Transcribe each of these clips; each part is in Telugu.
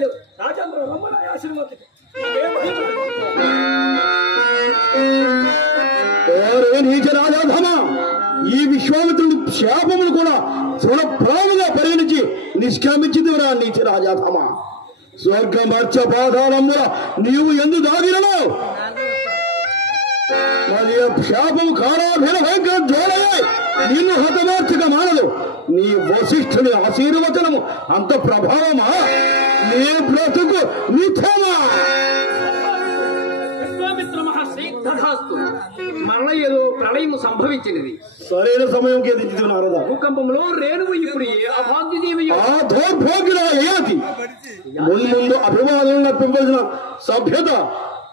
బయలు రాజేంద్ర రమ్మన ఆశీర్వాదకి ఈ విశ్వామిత్రుని శాపమును కూడా తృణప్రాముగా పరిగణించి నిష్క్రమించింది రా నీచ రాజాధమ. స్వర్గమర్చ పాదాలమ్ముల నీవు ఎందు దాగినను మరి శాపము కారాభిన భయంకర జ్వాలయే నిన్ను హతమార్చక మానదు. నీ వశిష్ఠుని ఆశీర్వచనము అంత ప్రభావమా? నీ బ్రతుకు నిత్యమా? విశ్వామిత్ర మహర్షి తథాస్తు. మరణ ఏదో ప్రళయము సంభవించినది. సరైన సమయం కేదించింది నారద. భూకంపంలో రేణువు ఇప్పుడు అభాగ్యదేవి ఆ దౌర్భాగ్యుల యయాతి ముందు అభివాదం నప్పింపవలసిన సభ్యత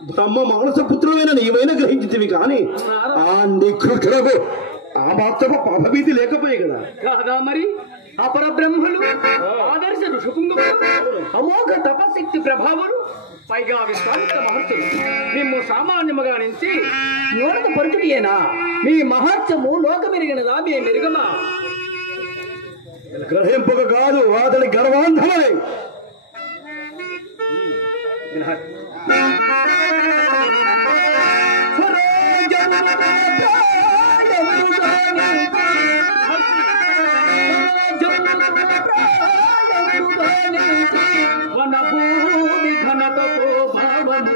బ్రహ్మ మానస పుత్రులైన నీవైనా గ్రహించితివి కానీ ఆ నికృష్టులకు ఆ మాత్రము పాపభీతి లేకపోయే కదా. కాదా మరి అపరబ్రహ్మలు ఆదర్శ ఋషుకుంగములు అమోఘ తపశక్తి ప్రభావాలు పైగా విశ్వామిత్ర మహర్షులు మేము సామాన్యముగా నుంచి యోనక పరుచుడియేనా? మీ మహత్యము లోకమెరిగినదా? మీ మెరుగమా? గ్రహింపక కాదు అతని గర్వాంధమై వనభూమి ఘనతతో భావము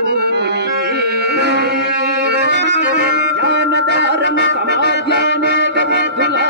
జ్ఞానదారం సమాధ్యానేక విధులా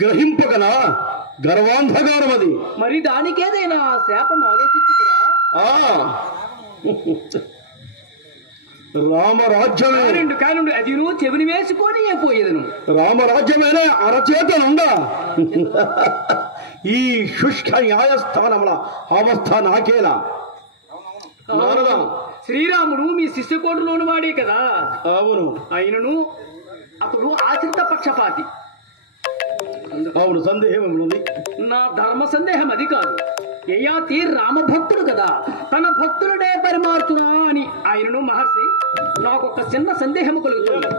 గ్రహింపగనా గర్వాంధకారం అది. మరి దానికేదైనా శాపం ఆలోచించుకురా. రామరాజ్యమే కానుండు అది నువ్వు చెవిని వేసుకొని పోయేదను. రామరాజ్యమైన అరచేతనుండా ఈ శుష్క న్యాయస్థానముల అవస్థ నాకేలా? శ్రీరాముడు మీ శిష్యకోటలోని వాడే కదా. అవును. అయినను అతడు ఆశ్రిత పక్షపాతి. అవును, సందేహం ఉంది. నా ధర్మ సందేహం అది కాదు. యయాతి రామభక్తుడు కదా, తన భక్తులనే పరిమార్చు అయినను మహర్షి నాకు ఒక చిన్న సందేహం కలుగుతుంది.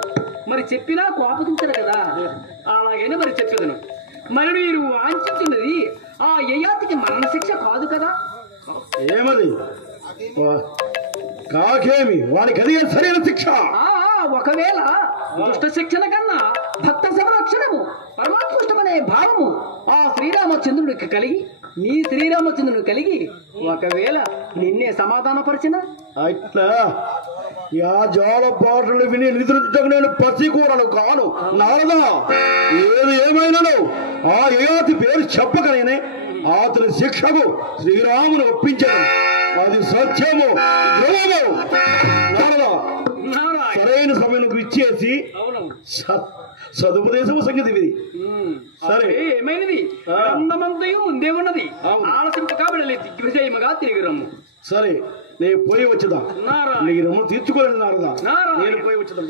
మరి చెప్పినా కోపగించరు కదా, అలాగైనా మరి చెప్పేదను. మరి మీరు వాంఛించినది ఆ యయాతికి మరణశిక్ష కాదు కదా? ఏమది కాకేమి వాడికి అదే సరైన శిక్ష. ఒకవేళ దుష్ట శిక్షణ కన్నా భక్త సంరక్షణము పరమాత్ముష్టమనే భావము ఆ శ్రీరామచంద్రుడికి కలిగి నీ శ్రీరామచంద్రుడు కలిగి ఒకవేళ నిన్నే సమాధానపరిచిన అట్లా యా జోల పాటలు విని నిద్రించటకు నేను పసికూరను కాను నారదా. ఏది ఏమైనాను ఆ యయాతి పేరు చెప్పకనేనే అతని శిక్షకు శ్రీరామును ఒప్పించను. అది సత్యము ధ్రువము. నారదా సరైన సమయం ఇచ్చేసి సదుపదేశము సంగతి ఇది. సరే ఏమైనది అందమంతయు ముందే ఉన్నది, ఆలసింపు కాబట్టి దిగ్విజయముగా తిరిగి రమ్ము. సరే నేను పోయి వచ్చదా, నీ రమ్ము తీర్చుకోలేదు నారదా. నేను పోయి వచ్చదా.